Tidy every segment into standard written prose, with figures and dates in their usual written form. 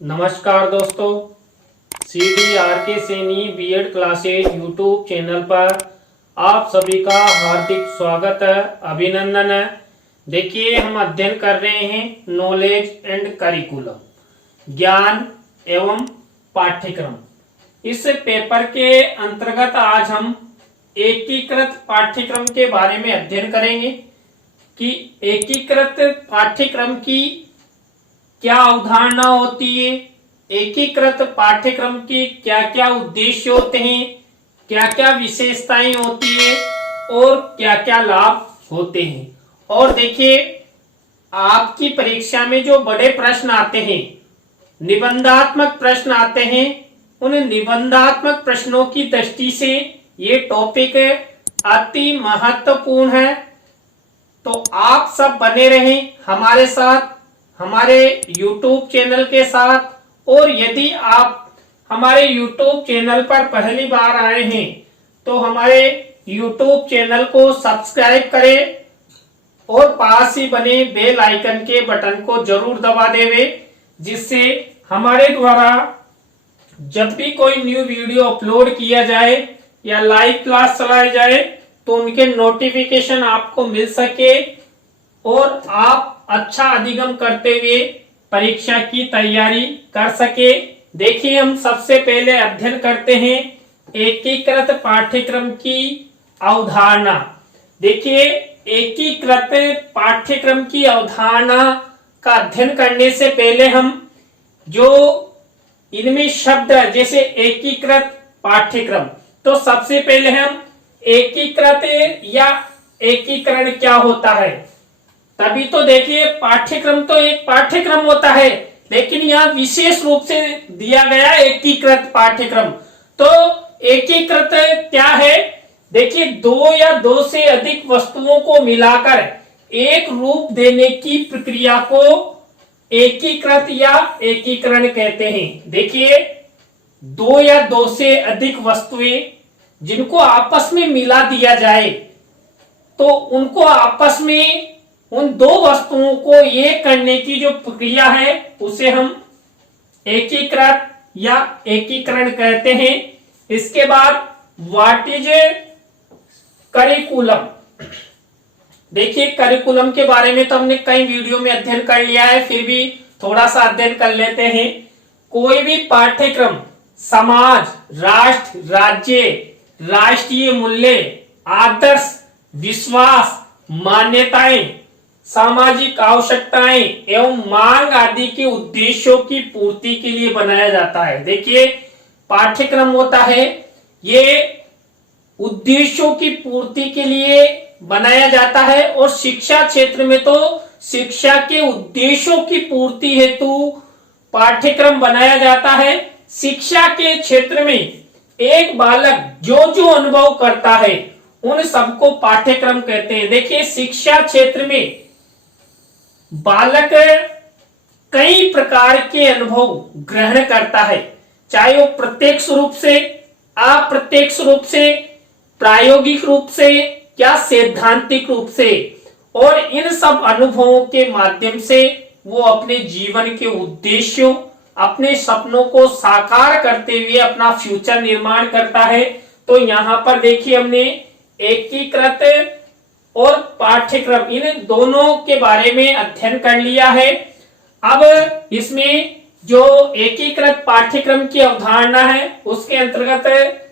नमस्कार दोस्तों, CDRK Saini BEd classes YouTube channel पर आप सभी का हार्दिक स्वागत है, अभिनंदन है। देखिए, हम अध्ययन कर रहे हैं नॉलेज एंड करिकुलम, ज्ञान एवं पाठ्यक्रम। इस पेपर के अंतर्गत आज हम एकीकृत पाठ्यक्रम के बारे में अध्ययन करेंगे कि एकीकृत पाठ्यक्रम की क्या अवधारणा होती है, एकीकृत पाठ्यक्रम की क्या क्या उद्देश्य होते हैं, क्या क्या विशेषताएं होती है और क्या क्या लाभ होते हैं। और देखिए, आपकी परीक्षा में जो बड़े प्रश्न आते हैं, निबंधात्मक प्रश्न आते हैं, उन निबंधात्मक प्रश्नों की दृष्टि से ये टॉपिक अति महत्वपूर्ण है। तो आप सब बने रहें हमारे साथ, हमारे YouTube चैनल के साथ। और यदि आप हमारे YouTube चैनल पर पहली बार आए हैं तो हमारे YouTube चैनल को सब्सक्राइब करें और पास ही बने बेल आइकन के बटन को जरूर दबा देवे, जिससे हमारे द्वारा जब भी कोई न्यू वीडियो अपलोड किया जाए या लाइव क्लास चलाई जाए तो उनके नोटिफिकेशन आपको मिल सके और आप अच्छा अधिगम करते हुए परीक्षा की तैयारी कर सके। देखिए, हम सबसे पहले अध्ययन करते हैं एकीकृत पाठ्यक्रम की अवधारणा। देखिए, एकीकृत पाठ्यक्रम की अवधारणा का अध्ययन करने से पहले हम जो इनमें शब्द जैसे एकीकृत पाठ्यक्रम, तो सबसे पहले हम एकीकृत या एकीकरण क्या होता है। तभी तो देखिए, पाठ्यक्रम तो एक पाठ्यक्रम होता है, लेकिन यहाँ विशेष रूप से दिया गया एकीकृत पाठ्यक्रम। तो एकीकृत क्या है? देखिए, दो या दो से अधिक वस्तुओं को मिलाकर एक रूप देने की प्रक्रिया को एकीकृत या एकीकरण कहते हैं। देखिए, दो या दो से अधिक वस्तुएं जिनको आपस में मिला दिया जाए तो उनको आपस में उन दो वस्तुओं को एक करने की जो प्रक्रिया है उसे हम एकीकृत या एकीकरण कहते हैं। इसके बाद व्हाट इज करिकुलम। देखिए, करिकुलम के बारे में तो हमने कई वीडियो में अध्ययन कर लिया है, फिर भी थोड़ा सा अध्ययन कर लेते हैं। कोई भी पाठ्यक्रम समाज, राष्ट्र, राज्य, राष्ट्रीय मूल्य, आदर्श, विश्वास, मान्यताएं, सामाजिक आवश्यकताएं एवं मांग आदि के उद्देश्यों की पूर्ति के लिए बनाया जाता है। देखिए, पाठ्यक्रम होता है, ये उद्देश्यों की पूर्ति के लिए बनाया जाता है। और शिक्षा क्षेत्र में तो शिक्षा के उद्देश्यों की पूर्ति हेतु पाठ्यक्रम बनाया जाता है। शिक्षा के क्षेत्र में एक बालक जो जो अनुभव करता है उन सबको पाठ्यक्रम कहते हैं। देखिए, शिक्षा क्षेत्र में बालक कई प्रकार के अनुभव ग्रहण करता है, चाहे वो प्रत्यक्ष रूप से, अप्रत्यक्ष रूप से, प्रायोगिक रूप से या सैद्धांतिक रूप से। और इन सब अनुभवों के माध्यम से वो अपने जीवन के उद्देश्यों, अपने सपनों को साकार करते हुए अपना फ्यूचर निर्माण करता है। तो यहाँ पर देखिए, हमने एकीकृत और पाठ्यक्रम इन दोनों के बारे में अध्ययन कर लिया है। अब इसमें जो एकीकृत पाठ्यक्रम की अवधारणा है उसके अंतर्गत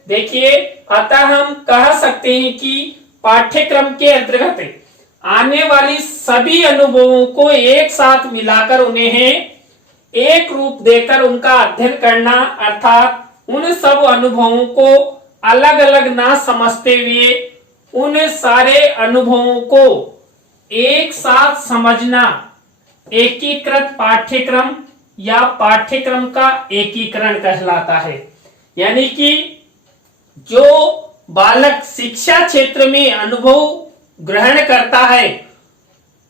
देखिए, अतः हम कह सकते हैं कि पाठ्यक्रम के अंतर्गत आने वाली सभी अनुभवों को एक साथ मिलाकर उन्हें एक रूप देकर उनका अध्ययन करना, अर्थात उन सब अनुभवों को अलग अलग ना समझते हुए उन सारे अनुभवों को एक साथ समझना एकीकृत पाठ्यक्रम या पाठ्यक्रम का एकीकरण कहलाता है। यानी कि जो बालक शिक्षा क्षेत्र में अनुभव ग्रहण करता है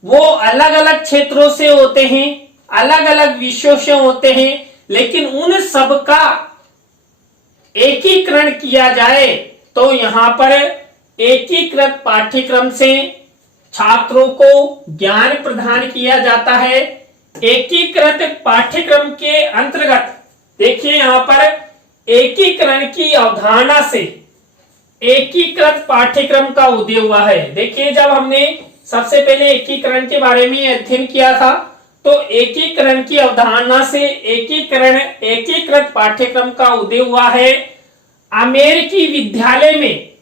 वो अलग अलग क्षेत्रों से होते हैं, अलग अलग विषयों से होते हैं, लेकिन उन सब का एकीकरण किया जाए तो यहाँ पर एकीकृत पाठ्यक्रम से छात्रों को ज्ञान प्रदान किया जाता है। एकीकृत पाठ्यक्रम के अंतर्गत देखिए यहाँ पर एकीकरण की अवधारणा से एकीकृत पाठ्यक्रम का उदय हुआ है। देखिए जब हमने सबसे पहले एकीकरण के बारे में अध्ययन किया था तो एकीकरण की अवधारणा से एकीकृत पाठ्यक्रम का उदय हुआ है। अमेरिकी विद्यालय में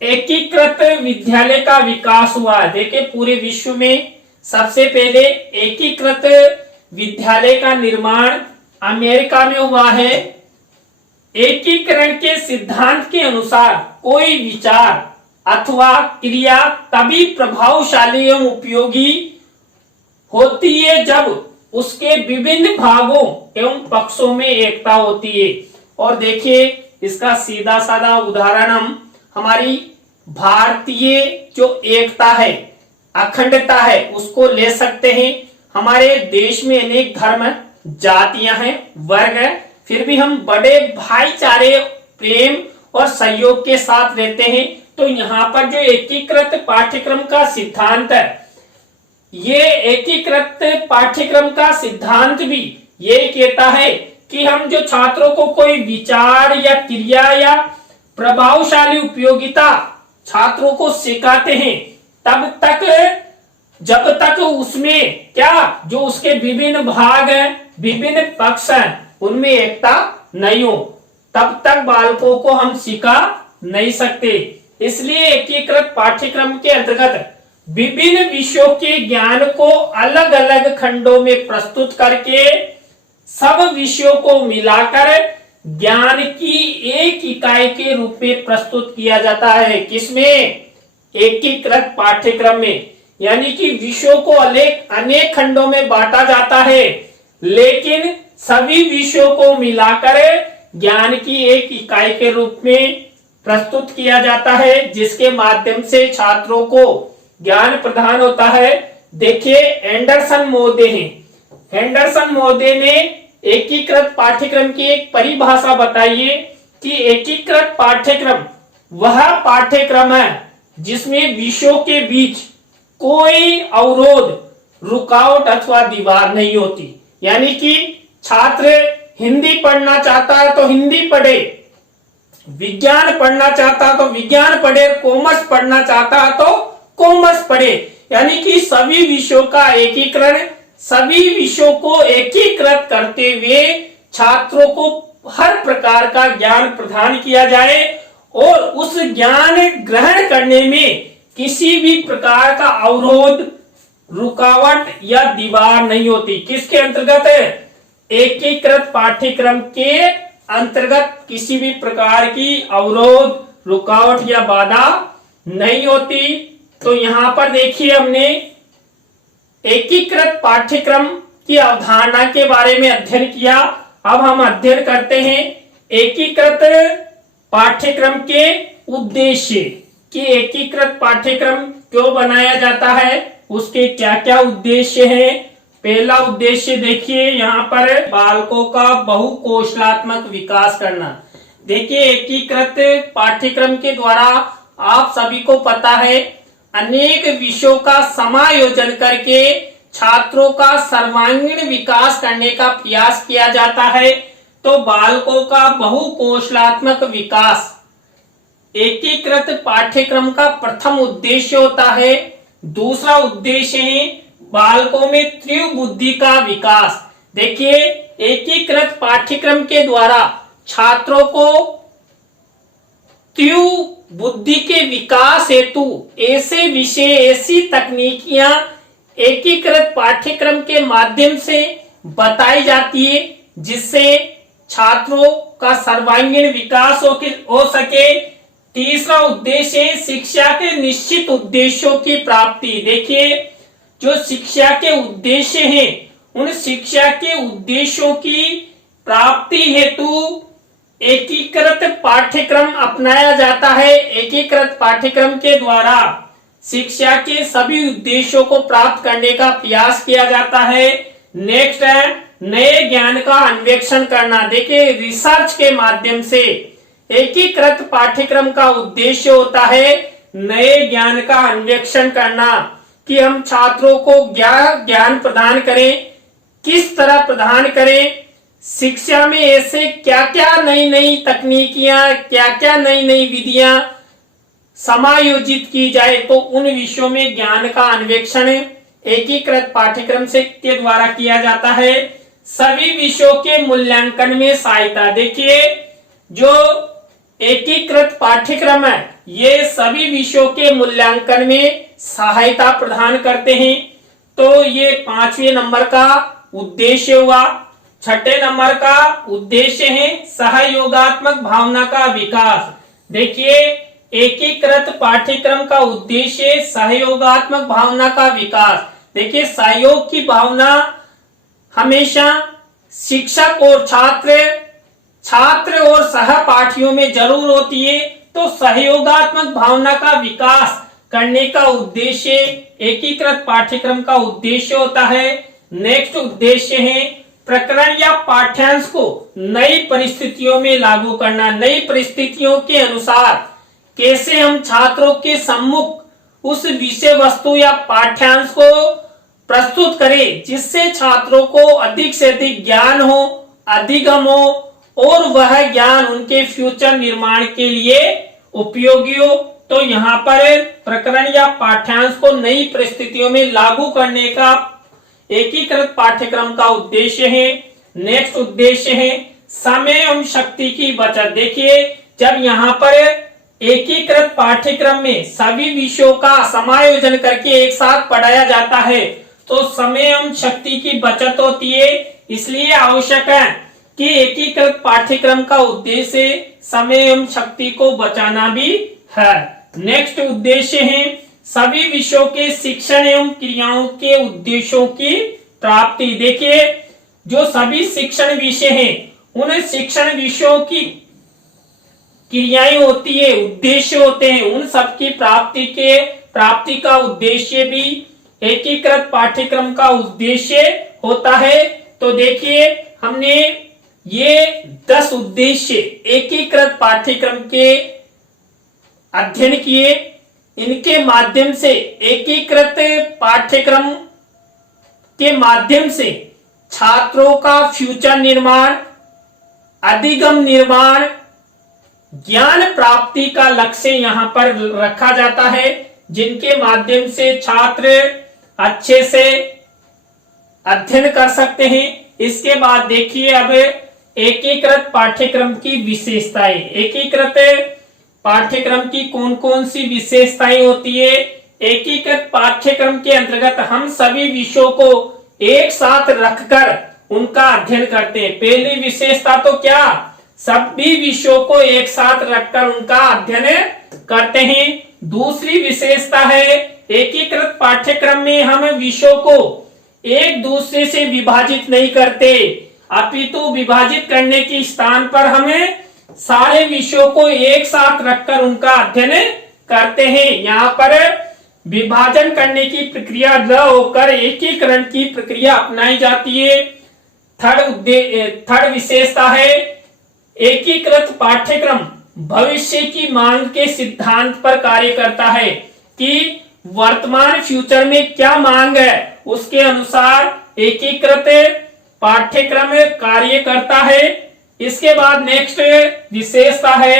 एकीकृत विद्यालय का विकास हुआ है। देखिए पूरे विश्व में सबसे पहले एकीकृत विद्यालय का निर्माण अमेरिका में हुआ है। एकीकरण के सिद्धांत के अनुसार कोई विचार अथवा क्रिया तभी प्रभावशाली एवं उपयोगी होती है जब उसके विभिन्न भागों एवं पक्षों में एकता होती है। और देखिए इसका सीधा साधा उदाहरण हम हमारी भारतीय जो एकता है, अखंडता है, उसको ले सकते हैं। हमारे देश में अनेक धर्म जातियां हैं, वर्ग है, फिर भी हम बड़े भाईचारे, प्रेम और सहयोग के साथ रहते हैं। तो यहाँ पर जो एकीकृत पाठ्यक्रम का सिद्धांत है, ये एकीकृत पाठ्यक्रम का सिद्धांत भी ये कहता है कि हम जो छात्रों को कोई विचार या क्रिया या प्रभावशाली उपयोगिता छात्रों को सिखाते हैं तब तक जब तक उसमें क्या जो उसके विभिन्न भाग हैं, विभिन्न पक्ष हैं, उनमें एकता नहीं हो तब तक बालकों को हम सिखा नहीं सकते। इसलिए एकीकृत पाठ्यक्रम के अंतर्गत विभिन्न विषयों के ज्ञान को अलग अलग खंडों में प्रस्तुत करके सब विषयों को मिलाकर ज्ञान की एक इकाई के रूप में प्रस्तुत किया जाता है। किसमें? एकीकृत पाठ्यक्रम में। यानी कि विषयों को अनेक खंडों में बांटा जाता है, लेकिन सभी विषयों को मिलाकर ज्ञान की एक इकाई के रूप में प्रस्तुत किया जाता है, जिसके माध्यम से छात्रों को ज्ञान प्रदान होता है। देखिए एंडरसन महोदय हैं। एंडरसन महोदय ने एकीकृत पाठ्यक्रम की एक परिभाषा बताई है कि एकीकृत पाठ्यक्रम वह पाठ्यक्रम है जिसमें विषयों के बीच कोई अवरोध, रुकावट अथवा दीवार नहीं होती। यानी कि छात्र हिंदी पढ़ना चाहता है तो हिंदी पढ़े, विज्ञान पढ़ना चाहता है तो विज्ञान पढ़े, कॉमर्स पढ़ना चाहता है तो कॉमर्स पढ़े। यानी कि सभी विषयों का एकीकरण, सभी विषयों को एकीकृत करते हुए छात्रों को हर प्रकार का ज्ञान प्रदान किया जाए और उस ज्ञान ग्रहण करने में किसी भी प्रकार का अवरोध, रुकावट या दीवार नहीं होती। किसके अंतर्गत है? एकीकृत पाठ्यक्रम के अंतर्गत किसी भी प्रकार की अवरोध, रुकावट या बाधा नहीं होती। तो यहाँ पर देखिए हमने एकीकृत पाठ्यक्रम की अवधारणा के बारे में अध्ययन किया। अब हम अध्ययन करते हैं एकीकृत पाठ्यक्रम के उद्देश्य कि एकीकृत पाठ्यक्रम क्यों बनाया जाता है, उसके क्या क्या उद्देश्य हैं। पहला उद्देश्य देखिए यहाँ पर बालकों का बहुकौशलात्मक विकास करना। देखिए एकीकृत पाठ्यक्रम के द्वारा आप सभी को पता है अनेक विषयों का समायोजन करके छात्रों का सर्वांगीण विकास करने का प्रयास किया जाता है। तो बालकों का बहुकौशलात्मक विकास एकीकृत पाठ्यक्रम का प्रथम उद्देश्य होता है। दूसरा उद्देश्य है बालकों में तीव्र बुद्धि का विकास। देखिए एकीकृत पाठ्यक्रम के द्वारा छात्रों को तीव्र बुद्धि के विकास हेतु ऐसे विषय, ऐसी तकनीकियां एकीकृत पाठ्यक्रम के माध्यम से बताई जाती है जिससे छात्रों का सर्वांगीण विकास हो सके। तीसरा उद्देश्य है शिक्षा के निश्चित उद्देश्यों की प्राप्ति। देखिए जो शिक्षा के उद्देश्य हैं, उन शिक्षा के उद्देश्यों की प्राप्ति हेतु एकीकृत पाठ्यक्रम अपनाया जाता है। एकीकृत पाठ्यक्रम के द्वारा शिक्षा के सभी उद्देश्यों को प्राप्त करने का प्रयास किया जाता है। नेक्स्ट है नए ज्ञान का अन्वेषण करना। देखिए रिसर्च के माध्यम से एकीकृत पाठ्यक्रम का उद्देश्य होता है नए ज्ञान का अन्वेषण करना कि हम छात्रों को ज्ञान प्रदान करें, किस तरह प्रदान करें, शिक्षा में ऐसे क्या क्या नई नई तकनीकियां, क्या क्या नई नई विधियां समायोजित की जाए, तो उन विषयों में ज्ञान का अन्वेषण एकीकृत पाठ्यक्रम से के द्वारा किया जाता है। सभी विषयों के मूल्यांकन में सहायता, देखिए जो एकीकृत पाठ्यक्रम है ये सभी विषयों के मूल्यांकन में सहायता प्रदान करते हैं। तो ये 5वें नंबर का उद्देश्य हुआ। 6ठे नंबर का उद्देश्य है सहयोगात्मक भावना का विकास। देखिए एकीकृत पाठ्यक्रम का उद्देश्य सहयोगात्मक भावना का विकास। देखिए सहयोग की भावना हमेशा शिक्षक और छात्र और सहपाठियों में जरूर होती है। तो सहयोगात्मक भावना का विकास करने का उद्देश्य एकीकृत पाठ्यक्रम का उद्देश्य होता है। नेक्स्ट उद्देश्य है प्रकरण या पाठ्यांश को नई परिस्थितियों में लागू करना। नई परिस्थितियों के अनुसार कैसे हम छात्रों के सम्मुख उस विषय वस्तु या पाठ्यांश को प्रस्तुत करें जिससे छात्रों को अधिक से अधिक ज्ञान हो, अधिगम हो और वह ज्ञान उनके फ्यूचर निर्माण के लिए उपयोगी हो। तो यहाँ पर प्रकरण या पाठ्यांश को नई परिस्थितियों में लागू करने का एकीकृत पाठ्यक्रम का उद्देश्य है। नेक्स्ट उद्देश्य है समय एवं शक्ति की बचत। देखिए जब यहाँ पर एकीकृत पाठ्यक्रम में सभी विषयों का समायोजन करके एक साथ पढ़ाया जाता है तो समय एवं शक्ति की बचत होती है। इसलिए आवश्यक है कि एकीकृत पाठ्यक्रम का उद्देश्य समय एवं शक्ति को बचाना भी है। नेक्स्ट उद्देश्य है सभी विषयों के शिक्षण एवं क्रियाओं के उद्देश्यों की प्राप्ति। देखिए जो सभी शिक्षण विषय हैं उन शिक्षण विषयों की क्रियाएं होती है, उद्देश्य होते हैं, उन सब की प्राप्ति का उद्देश्य भी एकीकृत पाठ्यक्रम का उद्देश्य होता है। तो देखिए हमने ये 10 उद्देश्य एकीकृत पाठ्यक्रम के अध्ययन किए। इनके माध्यम से एकीकृत पाठ्यक्रम के माध्यम से छात्रों का फ्यूचर निर्माण, अधिगम निर्माण, ज्ञान प्राप्ति का लक्ष्य यहाँ पर रखा जाता है, जिनके माध्यम से छात्र अच्छे से अध्ययन कर सकते हैं। इसके बाद देखिए अब एकीकृत पाठ्यक्रम की विशेषताएं। एकीकृत पाठ्यक्रम की कौन कौन सी विशेषताएं होती है। एकीकृत पाठ्यक्रम के अंतर्गत हम सभी विषयों को एक साथ रखकर उनका अध्ययन करते हैं। पहली विशेषता तो क्या, सभी विषयों को एक साथ रखकर उनका अध्ययन करते हैं। दूसरी विशेषता है एकीकृत पाठ्यक्रम में हम विषयों को एक दूसरे से विभाजित नहीं करते, अपितु विभाजित करने के स्थान पर हमें सारे विषयों को एक साथ रखकर उनका अध्ययन करते हैं। यहाँ पर विभाजन करने की प्रक्रिया न होकर एकीकरण की प्रक्रिया अपनाई जाती है। थर्ड विशेषता है एकीकृत पाठ्यक्रम भविष्य की मांग के सिद्धांत पर कार्य करता है कि वर्तमान फ्यूचर में क्या मांग है उसके अनुसार एकीकृत पाठ्यक्रम कार्य करता है। इसके बाद नेक्स्ट विशेषता है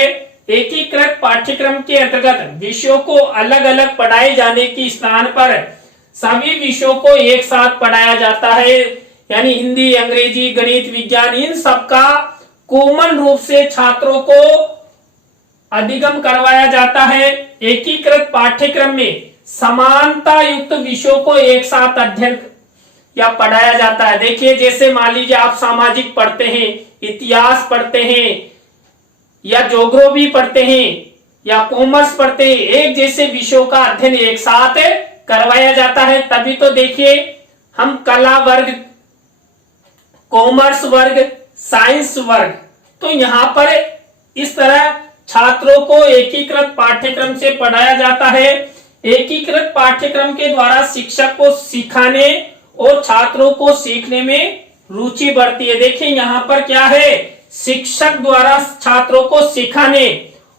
एकीकृत पाठ्यक्रम के अंतर्गत विषयों को अलग अलग पढ़ाए जाने की स्थान पर सभी विषयों को एक साथ पढ़ाया जाता है। यानी हिंदी, अंग्रेजी, गणित, विज्ञान, इन सबका कॉमन रूप से छात्रों को अधिगम करवाया जाता है। एकीकृत पाठ्यक्रम में समानता युक्त विषयों को एक साथ अध्ययन या पढ़ाया जाता है। देखिए जैसे मान लीजिए आप सामाजिक पढ़ते हैं, इतिहास पढ़ते हैं या ज्योग्राफी पढ़ते हैं या कॉमर्स पढ़ते हैं, एक जैसे विषयों का अध्ययन एक साथ करवाया जाता है। तभी तो देखिए हम कला वर्ग, कॉमर्स वर्ग, साइंस वर्ग, तो यहाँ पर इस तरह छात्रों को एकीकृत पाठ्यक्रम से पढ़ाया जाता है। एकीकृत पाठ्यक्रम के द्वारा शिक्षक को सिखाने और छात्रों को सीखने में रुचि बढ़ती है। देखिए यहाँ पर क्या है, शिक्षक द्वारा छात्रों को सिखाने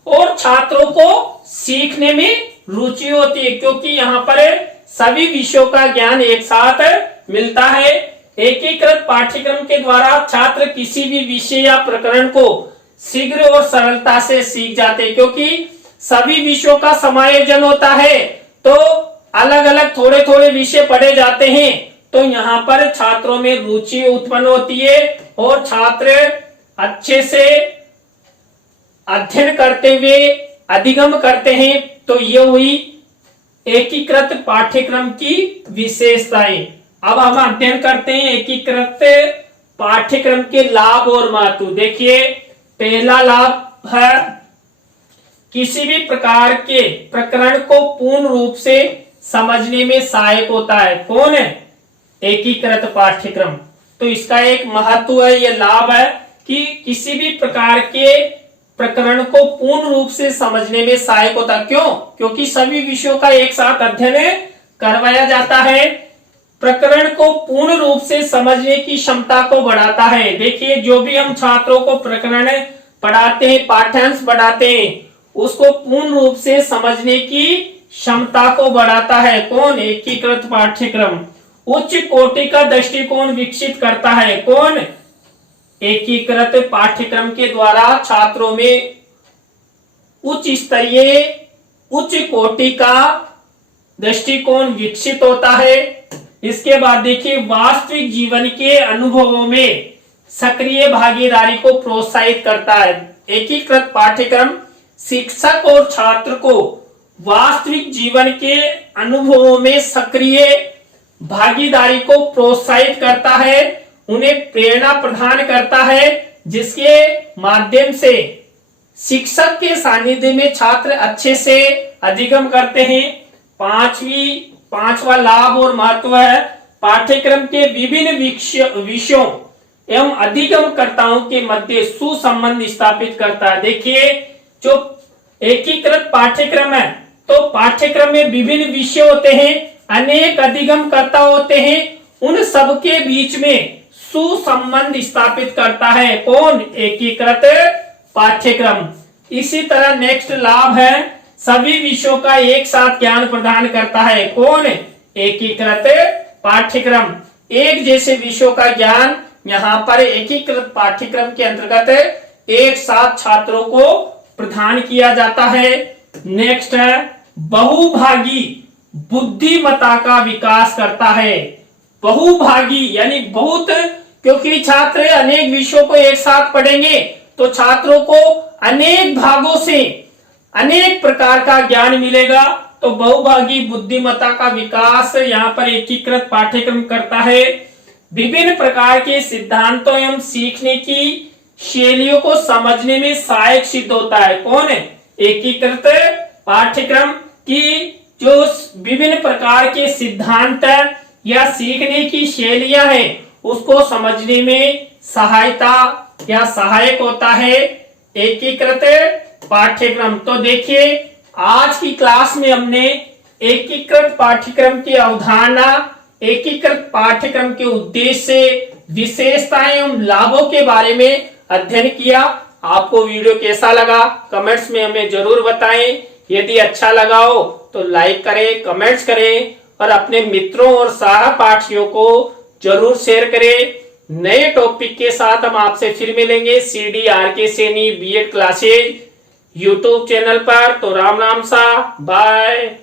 और छात्रों को सीखने में रुचि होती है, क्योंकि यहाँ पर सभी विषयों का ज्ञान एक साथ मिलता है। एकीकृत पाठ्यक्रम के द्वारा छात्र किसी भी विषय या प्रकरण को शीघ्र और सरलता से सीख जाते हैं, क्योंकि सभी विषयों का समायोजन होता है तो अलग अलग थोड़े थोड़े विषय पढ़े जाते हैं, तो यहाँ पर छात्रों में रुचि उत्पन्न होती है और छात्र अच्छे से अध्ययन करते हुए अधिगम करते हैं। तो ये हुई एकीकृत पाठ्यक्रम की विशेषताएं। अब हम अध्ययन करते हैं एकीकृत पाठ्यक्रम के लाभ और महत्व। देखिए, पहला लाभ है किसी भी प्रकार के प्रकरण को पूर्ण रूप से समझने में सहायक होता है। कौन है? एकीकृत पाठ्यक्रम। तो इसका एक महत्व है, यह लाभ है कि किसी भी प्रकार के प्रकरण को पूर्ण रूप से समझने में सहायक होता। क्यों? क्योंकि सभी विषयों का एक साथ अध्ययन करवाया जाता है। प्रकरण को पूर्ण रूप से समझने की क्षमता को बढ़ाता है। देखिए, जो भी हम छात्रों को प्रकरण पढ़ाते हैं, पाठ्यांश पढ़ाते हैं, उसको पूर्ण रूप से समझने की क्षमता को बढ़ाता है। कौन? एकीकृत पाठ्यक्रम। उच्च कोटि का दृष्टिकोण विकसित करता है। कौन? एकीकृत पाठ्यक्रम के द्वारा छात्रों में उच्च स्तरीय उच्च कोटि का दृष्टिकोण विकसित होता है। इसके बाद देखिए, वास्तविक जीवन के अनुभवों में सक्रिय भागीदारी को प्रोत्साहित करता है। एकीकृत पाठ्यक्रम शिक्षक और छात्र को वास्तविक जीवन के अनुभवों में सक्रिय भागीदारी को प्रोत्साहित करता है, उन्हें प्रेरणा प्रदान करता है, जिसके माध्यम से शिक्षक के सानिध्य में छात्र अच्छे से अधिगम करते हैं। पांचवा लाभ और महत्व है पाठ्यक्रम के विभिन्न विषयों एवं अधिगमकर्ताओं के मध्य सुसंबंध स्थापित करता है। देखिए, जो एकीकृत पाठ्यक्रम है तो पाठ्यक्रम में विभिन्न विषय होते हैं, अनेक अधिगमकर्ता होते हैं, उन सबके बीच में सुसंबंध स्थापित करता है। कौन? एकीकृत पाठ्यक्रम। इसी तरह नेक्स्ट लाभ है सभी विषयों का एक साथ ज्ञान प्रदान करता है। कौन? एकीकृत पाठ्यक्रम। एक जैसे विषयों का ज्ञान यहाँ पर एकीकृत पाठ्यक्रम के अंतर्गत एक साथ छात्रों को प्रदान किया जाता है। नेक्स्ट है बहुभागी बुद्धिमत्ता का विकास करता है। बहुभागी यानी बहुत, क्योंकि छात्र अनेक विषयों को एक साथ पढ़ेंगे तो छात्रों को अनेक भागों से अनेक प्रकार का ज्ञान मिलेगा। तो बहुभागी बुद्धिमत्ता का विकास यहाँ पर एकीकृत पाठ्यक्रम करता है। विभिन्न प्रकार के सिद्धांतों एवं सीखने की शैलियों को समझने में सहायक सिद्ध होता है। कौन है? एकीकृत पाठ्यक्रम की जो विभिन्न प्रकार के सिद्धांत या सीखने की शैलियां हैं उसको समझने में सहायता या सहायक होता है एकीकृत पाठ्यक्रम। तो देखिए, आज की क्लास में हमने एकीकृत पाठ्यक्रम की अवधारणा, एकीकृत पाठ्यक्रम के उद्देश्य, विशेषताएं एवं लाभों के बारे में अध्ययन किया। आपको वीडियो कैसा लगा कमेंट्स में हमें जरूर बताएं। यदि अच्छा लगा हो तो लाइक करें, कमेंट्स करें और अपने मित्रों और सहपाठियों को जरूर शेयर करें। नए टॉपिक के साथ हम आपसे फिर मिलेंगे CDRK Saini B.Ed classes YouTube channel पर। तो राम राम सा, बाय।